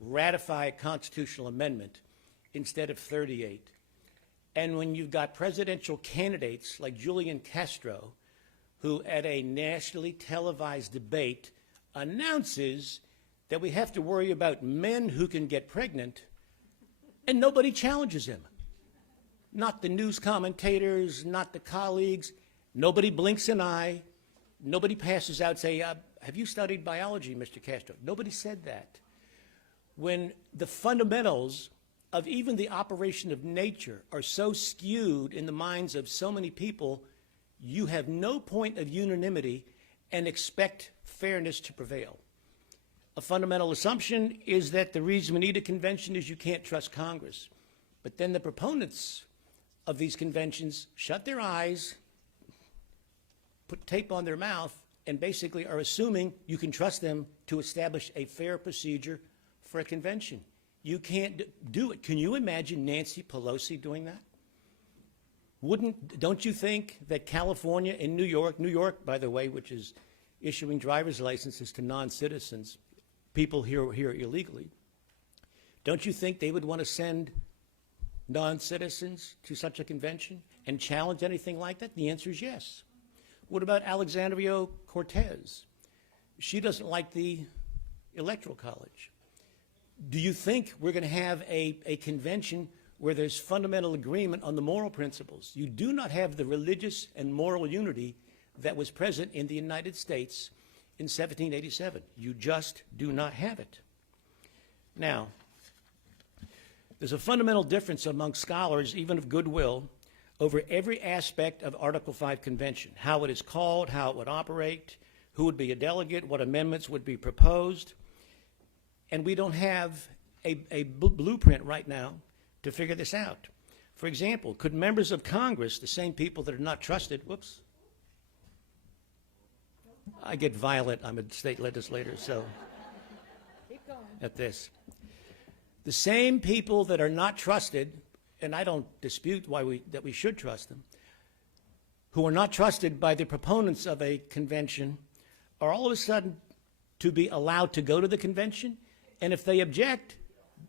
ratify a constitutional amendment instead of 38. And when you've got presidential candidates like Julian Castro, who at a nationally televised debate announces that we have to worry about men who can get pregnant, and nobody challenges him. Not the news commentators, not the colleagues. Nobody blinks an eye. Nobody passes out, say, have you studied biology, Mr. Castro? Nobody said that. When the fundamentals of even the operation of nature are so skewed in the minds of so many people, you have no point of unanimity and expect fairness to prevail. A fundamental assumption is that the reason we need a convention is you can't trust Congress. But then the proponents of these conventions shut their eyes, put tape on their mouth, and basically are assuming you can trust them to establish a fair procedure for a convention. You can't do it. Can you imagine Nancy Pelosi doing that? Don't you think that California and New York, by the way, which is issuing driver's licenses to non-citizens, people here illegally, don't you think they would want to send non-citizens to such a convention and challenge anything like that? The answer is yes. What about Alexandria Ocasio-Cortez? She doesn't like the Electoral College. Do you think we're going to have a convention where there's fundamental agreement on the moral principles? You do not have the religious and moral unity that was present in the United States in 1787. You just do not have it. Now, there's a fundamental difference among scholars, even of goodwill, over every aspect of Article V convention, how it is called, how it would operate, who would be a delegate, what amendments would be proposed. And we don't have a blueprint right now to figure this out. For example, could members of Congress, the same people that are not trusted, whoops, I get violent, I'm a state legislator, so Keep going. at this. The same people that are not trusted, and I don't dispute that we should trust them, who are not trusted by the proponents of a convention, are all of a sudden to be allowed to go to the convention. And if they object,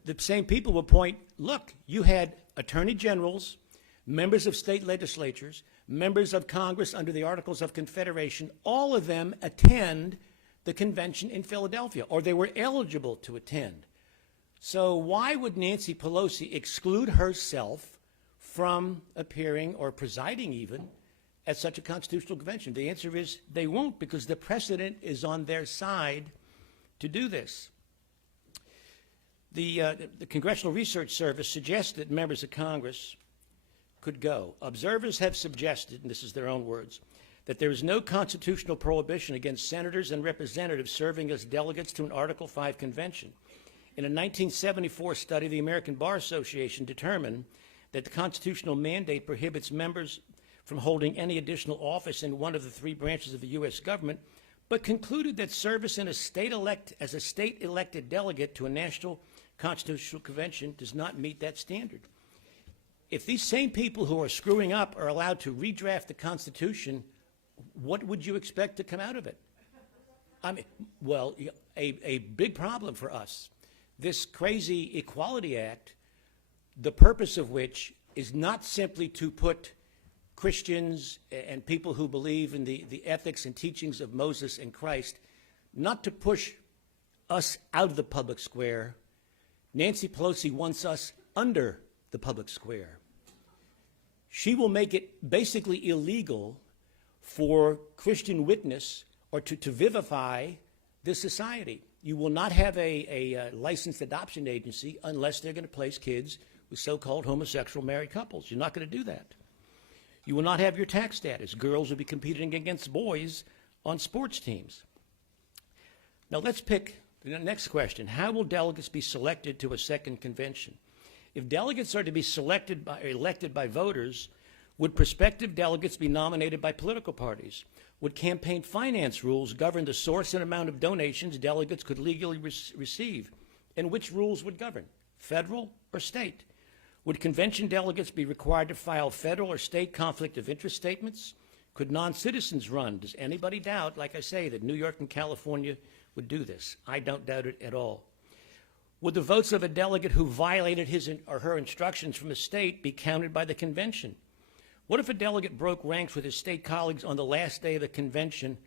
the same people will point, look, you had attorney generals, members of state legislatures, members of Congress under the Articles of Confederation, all of them attend the convention in Philadelphia, or they were eligible to attend. So why would Nancy Pelosi exclude herself from appearing or presiding even at such a constitutional convention? The answer is they won't, because the precedent is on their side to do this. The Congressional Research Service suggests that members of Congress could go. Observers have suggested, and this is their own words, that there is no constitutional prohibition against senators and representatives serving as delegates to an Article V convention. In a 1974 study, the American Bar Association determined that the constitutional mandate prohibits members from holding any additional office in one of the three branches of the U.S. government, but concluded that service in as a state-elected delegate to a national constitutional convention does not meet that standard. If these same people who are screwing up are allowed to redraft the Constitution, what would you expect to come out of it? I mean, well, a big problem for us. This crazy Equality Act, the purpose of which is not simply to put Christians and people who believe in the ethics and teachings of Moses and Christ, not to push us out of the public square. Nancy Pelosi wants us under the public square. She will make it basically illegal for Christian witness or to vivify this society. You will not have a licensed adoption agency unless they're going to place kids with so-called homosexual married couples. You're not going to do that. You will not have your tax status. Girls will be competing against boys on sports teams. Now let's pick the next question. How will delegates be selected to a second convention? If delegates are to be elected by voters, would prospective delegates be nominated by political parties? Would campaign finance rules govern the source and amount of donations delegates could legally receive? And which rules would govern, federal or state? Would convention delegates be required to file federal or state conflict of interest statements? Could non-citizens run? Does anybody doubt, like I say, that New York and California would do this? I don't doubt it at all. Would the votes of a delegate who violated his or her instructions from a state be counted by the convention? What if a delegate broke ranks with his state colleagues on the last day of the convention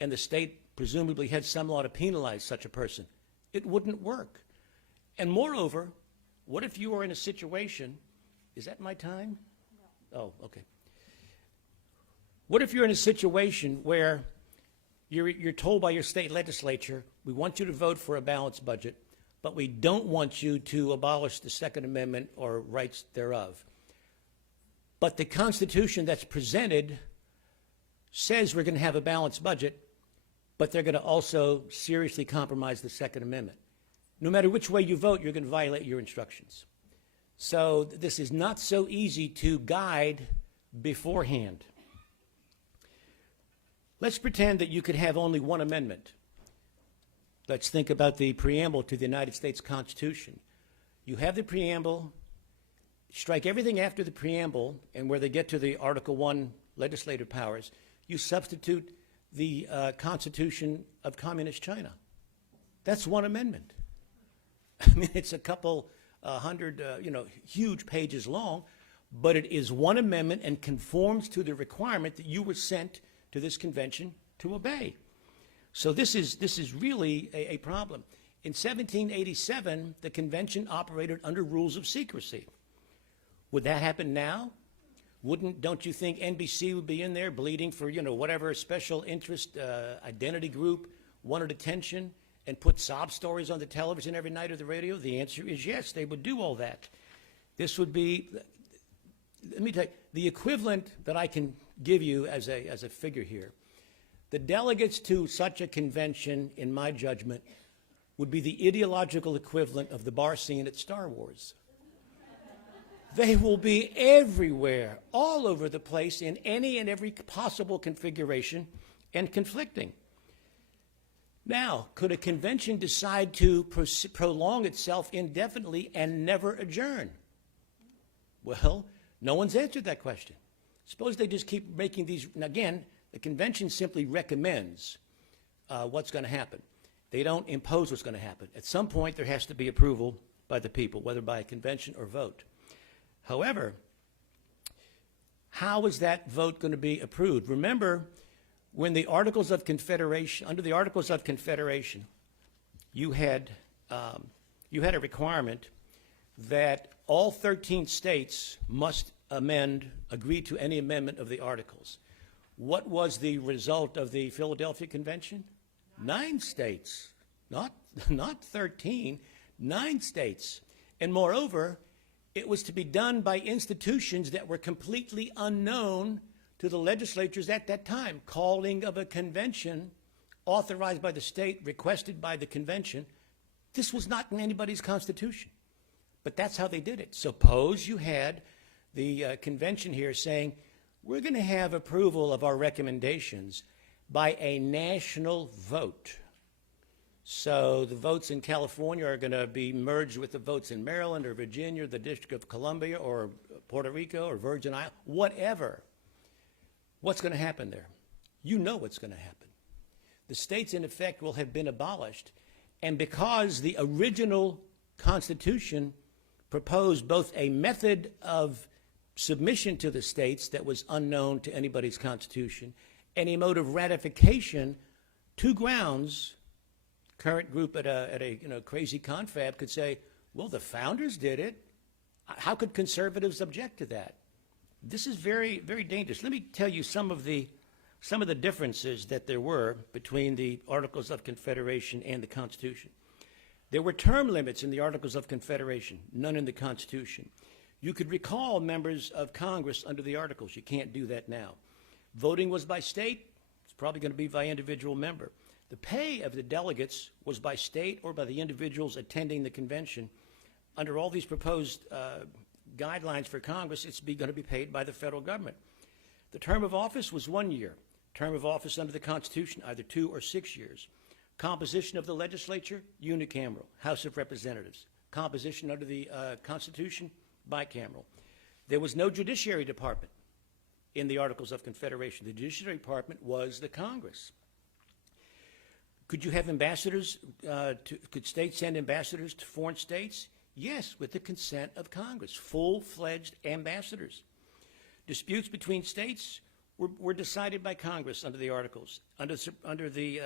and the state presumably had some law to penalize such a person? It wouldn't work. And moreover, what if you were in a situation, is that my time? No. Oh, okay. What if you're in a situation where you're told by your state legislature, we want you to vote for a balanced budget, but we don't want you to abolish the Second Amendment or rights thereof. But the Constitution that's presented says we're going to have a balanced budget, but they're going to also seriously compromise the Second Amendment. No matter which way you vote, you're going to violate your instructions. So this is not so easy to guide beforehand. Let's pretend that you could have only one amendment. Let's think about the preamble to the United States Constitution. You have the preamble, strike everything after the preamble, and where they get to the Article I legislative powers, you substitute the Constitution of Communist China. That's one amendment. I mean, it's a couple hundred, huge pages long, but it is one amendment and conforms to the requirement that you were sent to this convention to obey. So this is really a problem. In 1787, the convention operated under rules of secrecy. Would that happen now? Don't you think NBC would be in there bleeding for, whatever special interest identity group wanted attention and put sob stories on the television every night or the radio? The answer is yes, they would do all that. This would be, let me tell you, the equivalent that I can give you as a figure here. The delegates to such a convention, in my judgment, would be the ideological equivalent of the bar scene at Star Wars. They will be everywhere, all over the place, in any and every possible configuration, and conflicting. Now, could a convention decide to prolong itself indefinitely and never adjourn? Well, no one's answered that question. Suppose they just keep making these. And again, the convention simply recommends what's going to happen. They don't impose what's going to happen. At some point, there has to be approval by the people, whether by a convention or vote. However, how is that vote going to be approved? Remember, when the Articles of Confederation, under the Articles of Confederation, you had a requirement that all 13 states must agree to any amendment of the Articles. What was the result of the Philadelphia Convention? 9 states, not 13, 9 states. And moreover, it was to be done by institutions that were completely unknown to the legislatures at that time. Calling of a convention authorized by the state, requested by the convention. This was not in anybody's constitution. But that's how they did it. Suppose you had the convention here saying, we're going to have approval of our recommendations by a national vote. So the votes in California are going to be merged with the votes in Maryland or Virginia, or the District of Columbia or Puerto Rico or Virgin Islands, whatever. What's going to happen there? You know what's going to happen. The states, in effect, will have been abolished. And because the original Constitution proposed both a method of submission to the states that was unknown to anybody's Constitution and a mode of ratification, 2 grounds, current group at a crazy confab could say, well, the founders did it. How could conservatives object to that? This is very, very dangerous. Let me tell you some of the differences that there were between the Articles of Confederation and the Constitution. There were term limits in the Articles of Confederation, none in the Constitution. You could recall members of Congress under the Articles. You can't do that now. Voting was by state. It's probably going to be by individual member. The pay of the delegates was by state or by the individuals attending the convention. Under all these proposed guidelines for Congress, it's going to be paid by the federal government. The term of office was 1 year. Term of office under the Constitution, either 2 or 6 years. Composition of the legislature, unicameral, House of Representatives. Composition under the Constitution, bicameral. There was no judiciary department in the Articles of Confederation. The judiciary department was the Congress. Could you have ambassadors, could states send ambassadors to foreign states? Yes, with the consent of Congress, full-fledged ambassadors. Disputes between states were decided by Congress under the Articles. Under the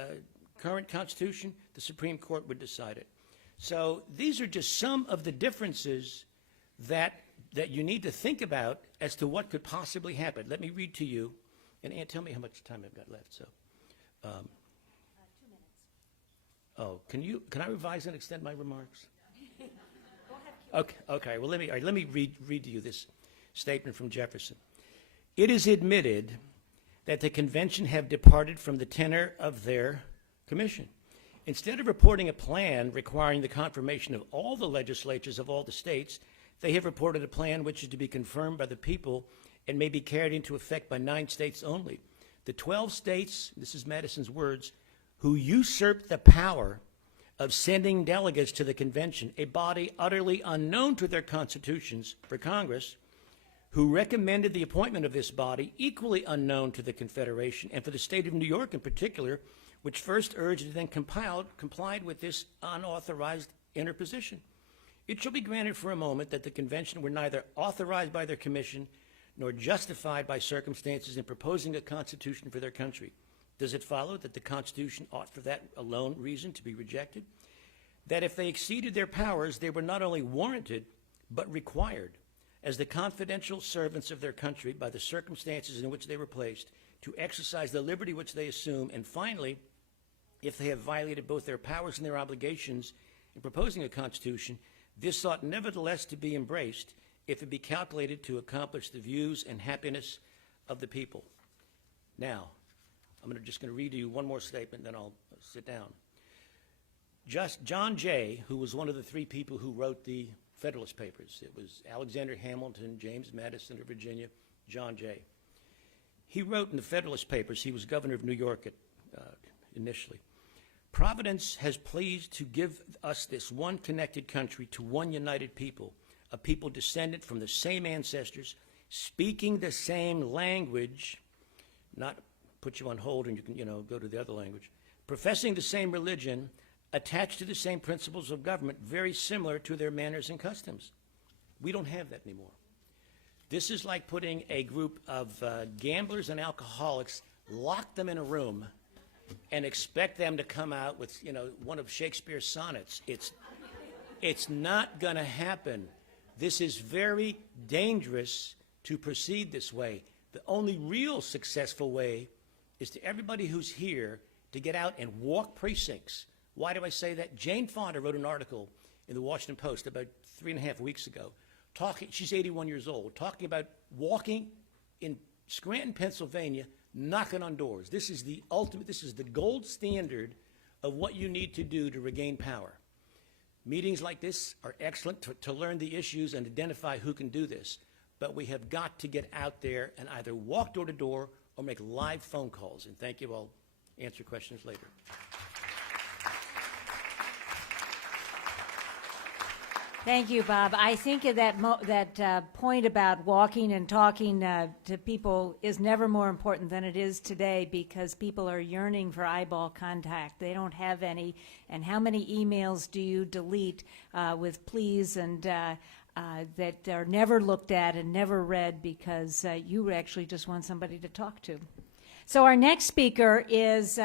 current Constitution, the Supreme Court would decide it. So these are just some of the differences that you need to think about as to what could possibly happen. Let me read to you, and Ann, tell me how much time I've got left. So, 2 minutes. oh, can I revise and extend my remarks? Go ahead. Okay. Well, let me read to you this statement from Jefferson. It is admitted that the convention have departed from the tenor of their commission. Instead of reporting a plan requiring the confirmation of all the legislatures of all the states, they have reported a plan which is to be confirmed by the people and may be carried into effect by 9 states only. The 12 states, this is Madison's words, who usurped the power of sending delegates to the convention, a body utterly unknown to their constitutions for Congress, who recommended the appointment of this body, equally unknown to the Confederation, and for the state of New York in particular, which first urged and then complied with this unauthorized interposition. It shall be granted for a moment that the convention were neither authorized by their commission nor justified by circumstances in proposing a constitution for their country. Does it follow that the Constitution ought for that alone reason to be rejected? That if they exceeded their powers, they were not only warranted, but required, as the confidential servants of their country by the circumstances in which they were placed, to exercise the liberty which they assume, and finally, if they have violated both their powers and their obligations in proposing a constitution, this ought nevertheless to be embraced if it be calculated to accomplish the views and happiness of the people. Now, I'm just going to read to you one more statement, then I'll sit down. John Jay, who was one of the 3 people who wrote the Federalist Papers, it was Alexander Hamilton, James Madison of Virginia, John Jay. He wrote in the Federalist Papers, he was governor of New York initially, Providence has pleased to give us this one connected country to one united people, a people descended from the same ancestors, speaking the same language, not put you on hold and you can, go to the other language, professing the same religion, attached to the same principles of government, very similar to their manners and customs. We don't have that anymore. This is like putting a group of gamblers and alcoholics, lock them in a room, and expect them to come out with, one of Shakespeare's sonnets. It's not going to happen. This is very dangerous to proceed this way. The only real successful way is to everybody who's here to get out and walk precincts. Why do I say that? Jane Fonda wrote an article in the Washington Post about 3.5 weeks ago, she's 81 years old, talking about walking in Scranton, Pennsylvania, knocking on doors. This is the ultimate, this is the gold standard of what you need to do to regain power. Meetings like this are excellent to learn the issues and identify who can do this, but we have got to get out there and either walk door to door or make live phone calls. And thank you. I'll answer questions later. Thank you, Bob. I think of that point about walking and talking to people is never more important than it is today, because people are yearning for eyeball contact. They don't have any. And how many emails do you delete with please and that are never looked at and never read because you actually just want somebody to talk to? So our next speaker is